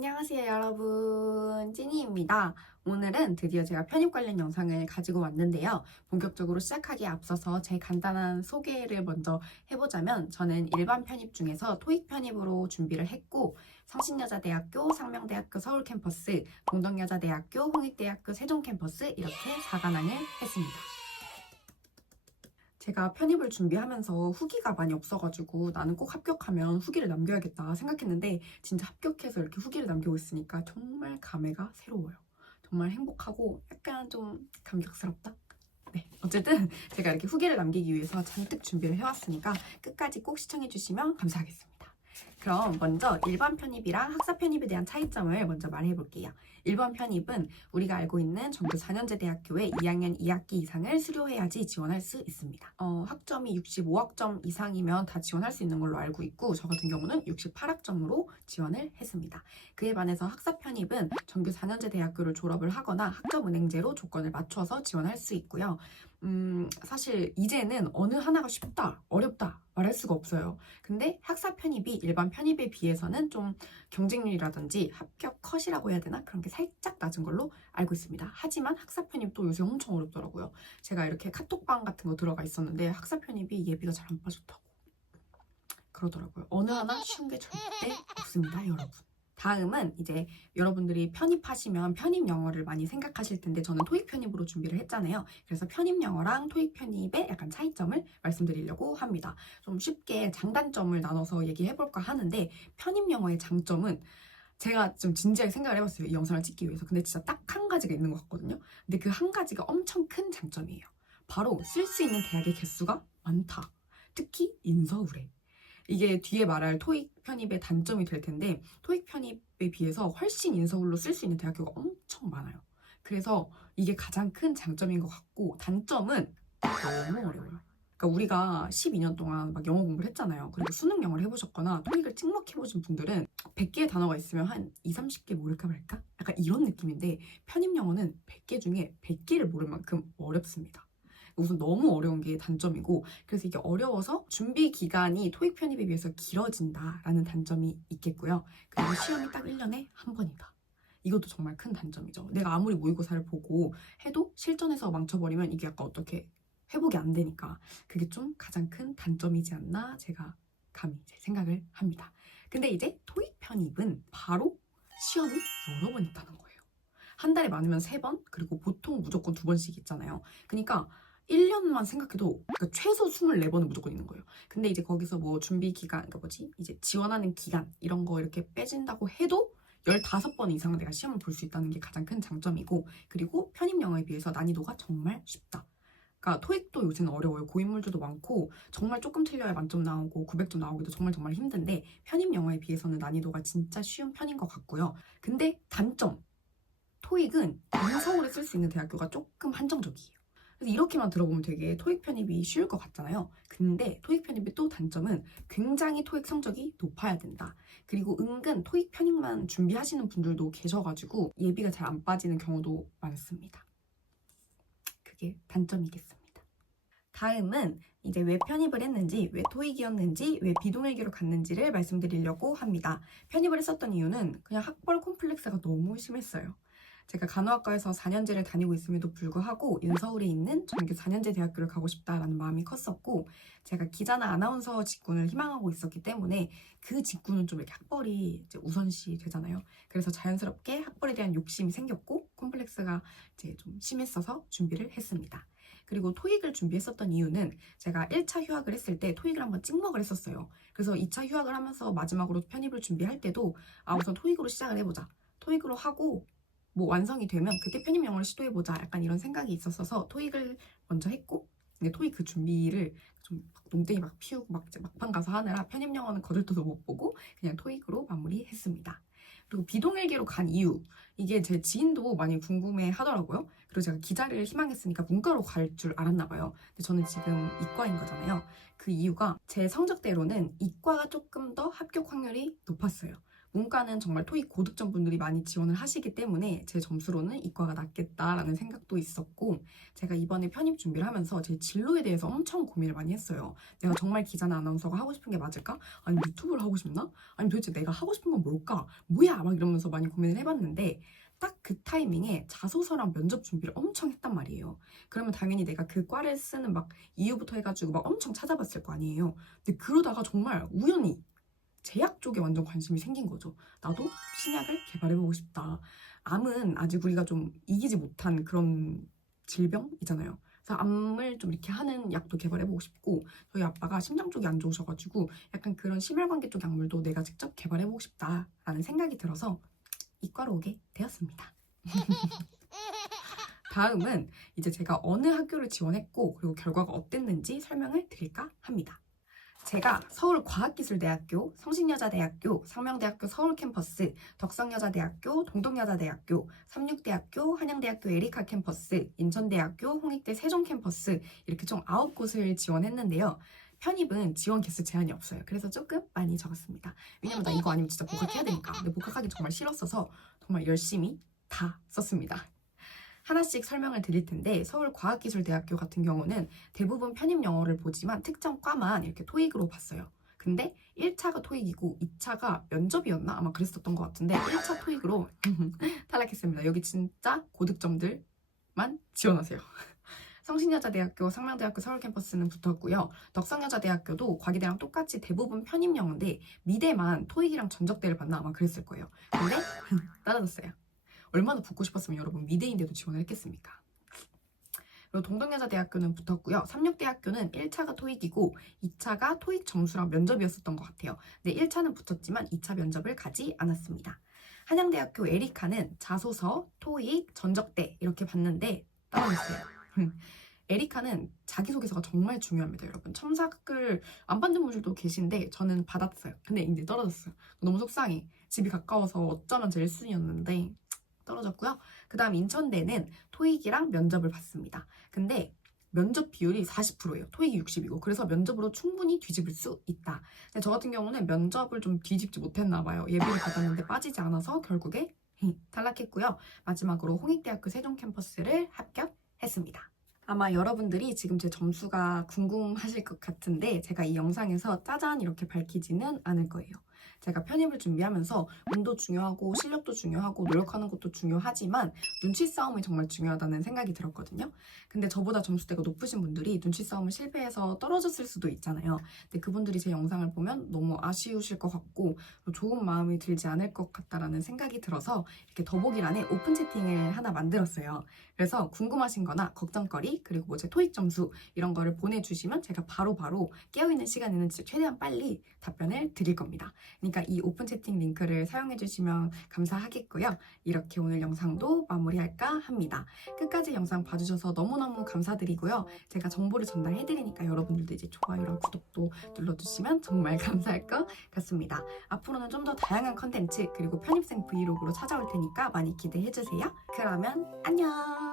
안녕하세요 여러분, 찐이입니다. 오늘은 드디어 제가 편입 관련 영상을 가지고 왔는데요. 본격적으로 시작하기에 앞서서 제 간단한 소개를 먼저 해보자면, 저는 일반 편입 중에서 토익 편입으로 준비를 했고, 성신여자대학교, 상명대학교 서울 캠퍼스, 동덕여자대학교, 홍익대학교 세종 캠퍼스 이렇게 4관왕을 했습니다. 제가 편입을 준비하면서 후기가 많이 없어가지고 나는 꼭 합격하면 후기를 남겨야겠다 생각했는데, 진짜 합격해서 이렇게 후기를 남기고 있으니까 정말 감회가 새로워요. 정말 행복하고 약간 좀 감격스럽다? 네, 어쨌든 제가 이렇게 후기를 남기기 위해서 잔뜩 준비를 해왔으니까 끝까지 꼭 시청해주시면 감사하겠습니다. 그럼 먼저 일반 편입이랑 학사 편입에 대한 차이점을 먼저 말해볼게요. 일반 편입은 우리가 알고 있는 전교 4년제 대학교에 2학년 2학기 이상을 수료해야지 지원할 수 있습니다. 학점이 65학점 이상이면 다 지원할 수 있는 걸로 알고 있고, 저 같은 경우는 68학점으로 지원을 했습니다. 그에 반해서 학사 편입은 전교 4년제 대학교를 졸업을 하거나 학점은행제로 조건을 맞춰서 지원할 수 있고요. 사실 이제는 어느 하나가 쉽다, 어렵다 말할 수가 없어요. 근데 학사 편입이 일반 편입에 비해서는 좀 경쟁률이라든지 합격 컷이라고 해야 되나? 그런 게 살짝 낮은 걸로 알고 있습니다. 하지만 학사 편입도 요새 엄청 어렵더라고요. 제가 이렇게 카톡방 같은 거 들어가 있었는데 학사 편입이 예비가 잘 안 빠졌다고 그러더라고요. 어느 하나 쉬운 게 절대 없습니다, 여러분. 다음은 이제 여러분들이 편입하시면 편입 영어를 많이 생각하실 텐데, 저는 토익 편입으로 준비를 했잖아요. 그래서 편입 영어랑 토익 편입의 약간 차이점을 말씀드리려고 합니다. 좀 쉽게 장단점을 나눠서 얘기해볼까 하는데, 편입 영어의 장점은 제가 좀 진지하게 생각을 해봤어요, 이 영상을 찍기 위해서. 근데 진짜 딱 한 가지가 있는 것 같거든요. 근데 그 한 가지가 엄청 큰 장점이에요. 바로 쓸 수 있는 대학의 개수가 많다. 특히 인서울에. 이게 뒤에 말할 토익 편입의 단점이 될 텐데, 토익 편입에 비해서 훨씬 인서울로 쓸 수 있는 대학교가 엄청 많아요. 그래서 이게 가장 큰 장점인 것 같고, 단점은 너무 어려워요. 그러니까 우리가 12년 동안 막 영어 공부를 했잖아요. 그리고 수능 영어를 해보셨거나 토익을 찍먹해보신 분들은 100개의 단어가 있으면 한 2, 30개 모를까 말까? 약간 이런 느낌인데, 편입 영어는 100개 중에 100개를 모를 만큼 어렵습니다. 우선 너무 어려운 게 단점이고, 그래서 이게 어려워서 준비 기간이 토익 편입에 비해서 길어진다라는 단점이 있겠고요. 그리고 시험이 딱 1년에 한 번이다. 이것도 정말 큰 단점이죠. 내가 아무리 모의고사를 보고 해도 실전에서 망쳐버리면 이게 약간 어떻게 회복이 안 되니까, 그게 좀 가장 큰 단점이지 않나 제가 감히 이제 생각을 합니다. 근데 이제 토익 편입은 바로 시험이 여러 번 있다는 거예요. 한 달에 많으면 3번, 그리고 보통 무조건 2번씩 있잖아요. 그러니까 1년만 생각해도 그러니까 최소 24번은 무조건 있는 거예요. 근데 이제 거기서 뭐 준비 기간, 그러니까 뭐지? 이제 지원하는 기간 이런 거 이렇게 빼진다고 해도 15번 이상 내가 시험을 볼 수 있다는 게 가장 큰 장점이고, 그리고 편입 영어에 비해서 난이도가 정말 쉽다. 그러니까 토익도 요새는 어려워요. 고인물들도 많고 정말 조금 틀려야 만점 나오고 900점 나오기도 정말 힘든데, 편입 영어에 비해서는 난이도가 진짜 쉬운 편인 것 같고요. 근데 단점, 토익은 인서울에 쓸 수 있는 대학교가 조금 한정적이에요. 그래서 이렇게만 들어보면 되게 토익 편입이 쉬울 것 같잖아요. 근데 토익 편입의 또 단점은 굉장히 토익 성적이 높아야 된다. 그리고 은근 토익 편입만 준비하시는 분들도 계셔가지고 예비가 잘 안 빠지는 경우도 많습니다. 그게 단점이겠습니다. 다음은 이제 왜 편입을 했는지, 왜 토익이었는지, 왜 비동일기로 갔는지를 말씀드리려고 합니다. 편입을 했었던 이유는 그냥 학벌 콤플렉스가 너무 심했어요. 제가 간호학과에서 4년제를 다니고 있음에도 불구하고 인서울에 있는 전교 4년제 대학교를 가고 싶다라는 마음이 컸었고, 제가 기자나 아나운서 직군을 희망하고 있었기 때문에 그 직군은 좀 이렇게 학벌이 이제 우선시 되잖아요. 그래서 자연스럽게 학벌에 대한 욕심이 생겼고 콤플렉스가 이제 좀 심했어서 준비를 했습니다. 그리고 토익을 준비했었던 이유는 제가 1차 휴학을 했을 때 토익을 한번 찍먹을 했었어요. 그래서 2차 휴학을 하면서 마지막으로 편입을 준비할 때도 우선 토익으로 시작을 해보자. 토익으로 하고 뭐 완성이 되면 그때 편입 영어를 시도해보자, 약간 이런 생각이 있었어서 토익을 먼저 했고, 근데 토익 그 준비를 좀 농땡이 막 피우고 막 이제 막판 가서 하느라 편입 영어는 거들떠도 못 보고 그냥 토익으로 마무리했습니다. 그리고 비동일기로 간 이유, 이게 제 지인도 많이 궁금해 하더라고요. 그리고 제가 기자를 희망했으니까 문과로 갈 줄 알았나 봐요. 근데 저는 지금 이과인 거잖아요. 그 이유가 제 성적대로는 이과가 조금 더 합격 확률이 높았어요. 문과는 정말 토익 고득점 분들이 많이 지원을 하시기 때문에 제 점수로는 이과가 낫겠다라는 생각도 있었고, 제가 이번에 편입 준비를 하면서 제 진로에 대해서 엄청 고민을 많이 했어요. 내가 정말 기자나 아나운서가 하고 싶은 게 맞을까? 아니면 유튜브를 하고 싶나? 아니면 도대체 내가 하고 싶은 건 뭘까? 뭐야? 막 이러면서 많이 고민을 해봤는데, 딱 그 타이밍에 자소서랑 면접 준비를 엄청 했단 말이에요. 그러면 당연히 내가 그 과를 쓰는 막 이유부터 해가지고 막 엄청 찾아봤을 거 아니에요. 근데 그러다가 정말 우연히 제약 쪽에 완전 관심이 생긴 거죠. 나도 신약을 개발해보고 싶다. 암은 아직 우리가 좀 이기지 못한 그런 질병이잖아요. 그래서 암을 좀 이렇게 하는 약도 개발해보고 싶고, 저희 아빠가 심장 쪽이 안 좋으셔가지고 약간 그런 심혈관계 쪽 약물도 내가 직접 개발해보고 싶다라는 생각이 들어서 이과로 오게 되었습니다. 다음은 이제 제가 어느 학교를 지원했고 그리고 결과가 어땠는지 설명을 드릴까 합니다. 제가 서울과학기술대학교, 성신여자대학교, 상명대학교 서울캠퍼스, 덕성여자대학교, 동덕여자대학교, 삼육대학교, 한양대학교 에리카 캠퍼스, 인천대학교, 홍익대 세종캠퍼스 이렇게 총 9곳을 지원했는데요. 편입은 지원 개수 제한이 없어요. 그래서 조금 많이 적었습니다. 왜냐면 나 이거 아니면 진짜 복학해야 되니까. 근데 복학하기 정말 싫었어서 정말 열심히 다 썼습니다. 하나씩 설명을 드릴 텐데, 서울과학기술대학교 같은 경우는 대부분 편입 영어를 보지만 특정 과만 이렇게 토익으로 봤어요. 근데 1차가 토익이고 2차가 면접이었나? 아마 그랬었던 것 같은데 1차 토익으로 탈락했습니다. 여기 진짜 고득점들만 지원하세요. 성신여자대학교, 상명대학교 서울캠퍼스는 붙었고요. 덕성여자대학교도 과기대랑 똑같이 대부분 편입 영어인데 미대만 토익이랑 전적대를 봤나? 아마 그랬을 거예요. 근데 떨어졌어요. 얼마나 붙고 싶었으면 여러분 미대인데도 지원을 했겠습니까? 그리고 동덕여자대학교는 붙었고요. 삼육대학교는 1차가 토익이고 2차가 토익 점수랑 면접이었었던 것 같아요. 근데 1차는 붙었지만 2차 면접을 가지 않았습니다. 한양대학교 에리카는 자소서, 토익, 전적대 이렇게 봤는데 떨어졌어요. 에리카는 자기소개서가 정말 중요합니다, 여러분. 첨삭을 안 받는 분들도 계신데 저는 받았어요. 근데 이제 떨어졌어요. 너무 속상해. 집이 가까워서 어쩌면 제일 1순위였는데 떨어졌고요. 그 다음 인천대는 토익이랑 면접을 봤습니다. 근데 면접 비율이 40%예요. 토익이 60이고. 그래서 면접으로 충분히 뒤집을 수 있다. 근데 저 같은 경우는 면접을 좀 뒤집지 못했나 봐요. 예비를 받았는데 빠지지 않아서 결국에 탈락했고요. 마지막으로 홍익대학교 세종 캠퍼스를 합격했습니다. 아마 여러분들이 지금 제 점수가 궁금하실 것 같은데 제가 이 영상에서 짜잔 이렇게 밝히지는 않을 거예요. 제가 편입을 준비하면서 운도 중요하고 실력도 중요하고 노력하는 것도 중요하지만 눈치 싸움이 정말 중요하다는 생각이 들었거든요. 근데 저보다 점수대가 높으신 분들이 눈치 싸움을 실패해서 떨어졌을 수도 있잖아요. 근데 그분들이 제 영상을 보면 너무 아쉬우실 것 같고 좋은 마음이 들지 않을 것 같다라는 생각이 들어서 이렇게 더보기란에 오픈 채팅을 하나 만들었어요. 그래서 궁금하신 거나 걱정거리 그리고 뭐 제 토익 점수 이런 거를 보내주시면 제가 바로바로 깨어있는 시간에는 진짜 최대한 빨리 답변을 드릴 겁니다. 그러니까 이 오픈 채팅 링크를 사용해 주시면 감사하겠고요. 이렇게 오늘 영상도 마무리할까 합니다. 끝까지 영상 봐주셔서 너무너무 감사드리고요. 제가 정보를 전달해 드리니까 여러분들도 이제 좋아요랑 구독도 눌러주시면 정말 감사할 것 같습니다. 앞으로는 좀 더 다양한 컨텐츠 그리고 편입생 브이로그로 찾아올 테니까 많이 기대해 주세요. 그러면 안녕!